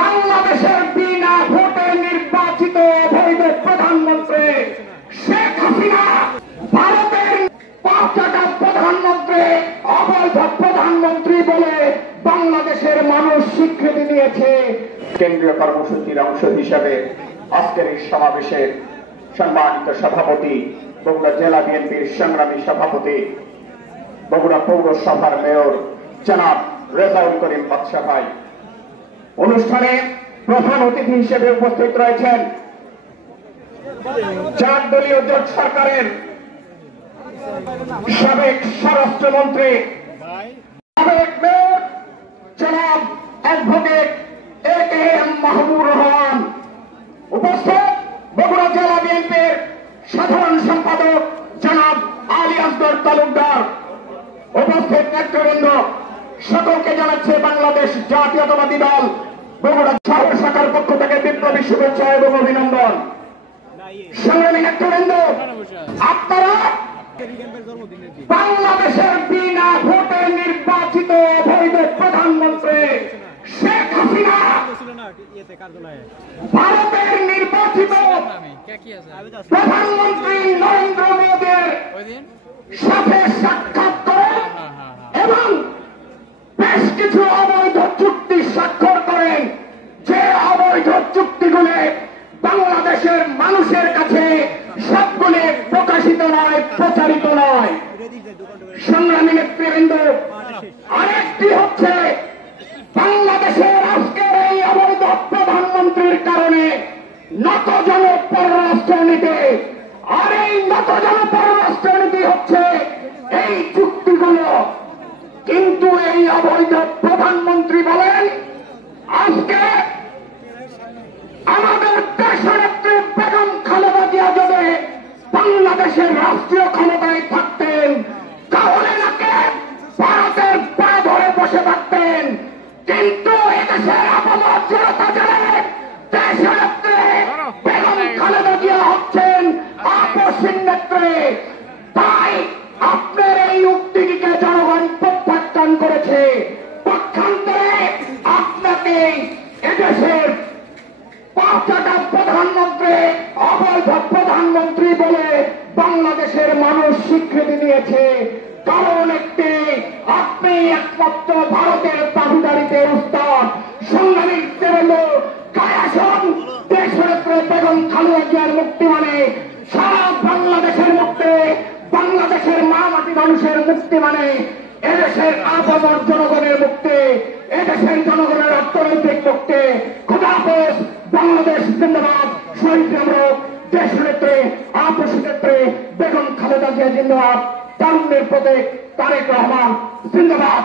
বাংলাদেশের বিনা ভোটে নির্বাচিত অবৈধ প্রধানমন্ত্রী শেখ হাসিনা ভারতের পাঁচটা প্রধানমন্ত্রী অবৈধ প্রধানমন্ত্রী বলে বাংলাদেশের মানুষ স্বীকৃতি দিয়েছে। কেন্দ্রীয় কর্মসূচির অংশ হিসেবে আজকের এই সমাবেশে সম্মানিত সভাপতি, বগুড়া জেলা বিএনপির সংগ্রামী সভাপতি, বগুড়া পৌরসভার মেয়র জনাব রেজাউল করিম বাদশা ভাই, অনুষ্ঠানে প্রধান অতিথি হিসেবে উপস্থিত রয়েছেন 4 দলীয় জোট সরকারের সাবেক স্বরাষ্ট্রমন্ত্রী, সাবেক মেয়র জনাব অ্যাডভোকেট AKM মাহবুবুর রহমান, উপস্থিত বগুড়া জেলা বিএনপির সাধারণ সম্পাদক জনাব আলী আসগর তালুকদার, উপস্থিত নেতৃবৃন্দ, সকলকে জানাচ্ছে বাংলাদেশ জাতীয়তাবাদী দল বগুড়া শহর শাখার পক্ষ থেকে বিপ্লবী শুভেচ্ছা এবং অভিনন্দন। সংগ্রামী নেতৃবৃন্দ, আপনারা বাংলাদেশের বিনা ভোটে নির্বাচিত অবৈধ প্রধানমন্ত্রী শেখ হাসিনা ভারতের নির্বাচিত প্রধানমন্ত্রী নরেন্দ্র মোদীর সাথে সাক্ষাৎ করে এবং বেশ কিছু অবৈধ চুক্তি স্বাক্ষর করেন, যে অবৈধ চুক্তিগুলি বাংলাদেশের মানুষের কাছে সবগুলি প্রকাশিত নয়, প্রচারিত নয়। সংগ্রামী নেতৃবৃন্দ, আরেকটি হচ্ছে বাংলাদেশের আজকের এই অবৈধ প্রধানমন্ত্রীর কারণে নতজন পররাষ্ট্রনীতি, আর এই নতজন পররাষ্ট্রনীতি হচ্ছে এই চুক্তিগুলো। কিন্তু এই অবৈধ প্রধানমন্ত্রী বলেন, আজকে আমাদের দেশনেত্রী বেগম খালেদা জিয়া যদি বাংলাদেশের রাষ্ট্রীয় ক্ষমতায় থাকতেন তাহলে নাকি ভারতের পা ধরে বসে থাকতেন। কিন্তু এদেশের আপামর জনতা জানেন দেশনেত্রী বেগম খালেদা জিয়া হচ্ছেন আপসহীন নেত্রী। তাই আপনার এই উক্তিটিকে জনগণ প্রত্যাখ্যান করেছে। পক্ষান্তরে আপনাকে এদেশের পাঁচটা প্রধানমন্ত্রী অবৈধ প্রধানমন্ত্রী বলে বাংলাদেশের মানুষ স্বীকৃতি দিয়েছে। কারণ একটি, আপনি একমাত্র ভারতের দাবিদারিতে উস্তাদ। সংগ্রামী কায়াসন দেশনেত্রী বেগম খালেদা জিয়ার মুক্তি মানে সারা বাংলাদেশের মুক্তি, বাংলাদেশের মা মাটি মানুষের মুক্তি মানে এদেশের আপামর জনগণের মুক্তি, এদেশের জনগণের অর্থনৈতিক মুক্তি। খোদা হাফেজ। বাংলাদেশ জিন্দাবাদ। শহীদ আমরক দেশনেত্রী আপসহীন নেত্রী বেগম খালেদা জিয়া জিন্দাবাদ। তারুণ্যের প্রতীক তারেক রহমান জিন্দাবাদ।